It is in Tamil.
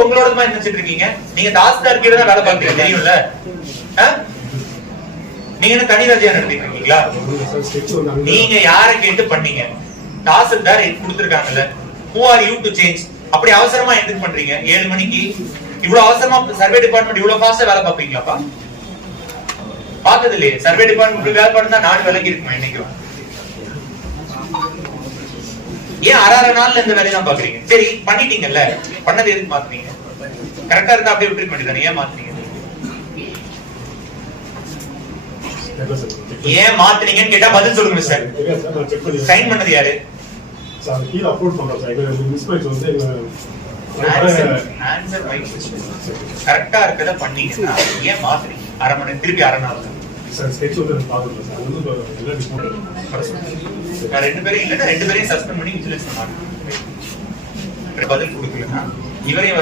அக்கௌண்ட் உங்களோட தான் நினைச்சிட்டு இருக்கீங்க. நீங்க தாசில்தார் கீழ தான் வேலை பார்க்கறீங்க தெரியும்ல. நீங்க என்ன தனி ராஜ்யம் நடத்திட்டு இருக்கீங்களா? நீங்க யாரை கேட்டு பண்ணீங்க? Tahsildar கொடுத்திருக்காங்கல்ல. Who are you to change? அப்படி அவசரமா எதுக்கு பண்றீங்க? 7 மணிக்கு இவ்வளவு அவசரமா சர்வே டிபார்ட்மெண்ட் இவ்வளவு ஃபாஸ்டா வேலை பார்ப்பீங்களாப்பா? பார்த்தது இல்லையே. சர்வே டிபார்ட்மெண்ட் வேலை பார்த்தா நாடு விலகி இருக்குமா இன்னைக்கு? ஏன் அரை நாள்ல இந்த வேலையை தான் பாக்குறீங்க? சரி பண்ணிட்டீங்கல்ல, பண்ணது எதுக்கு மாத்துறீங்க? கரெக்டா இருந்தா அப்படியே விட்டுருக்க வேண்டியதானே, ஏன் மாத்துறீங்க? ஏன் மாத்துறீங்கன்னு கேட்டா பதில் சொல்லுங்க சார். சைன் பண்ணது யாரு? கரெக்டா இருக்கத பண்ணீங்கன்னா ஏன் மாத்துறீங்க? அரை மணி திருப்பி அரை நாள் ரெண்டு பேரும் இல்ல, ரெண்டு பேரையும் சஸ்பெண்ட் பண்ணி விஜிலன்ஸ் பண்ணாங்க. பதில் கொடுக்கலன்னா இவரையும் வர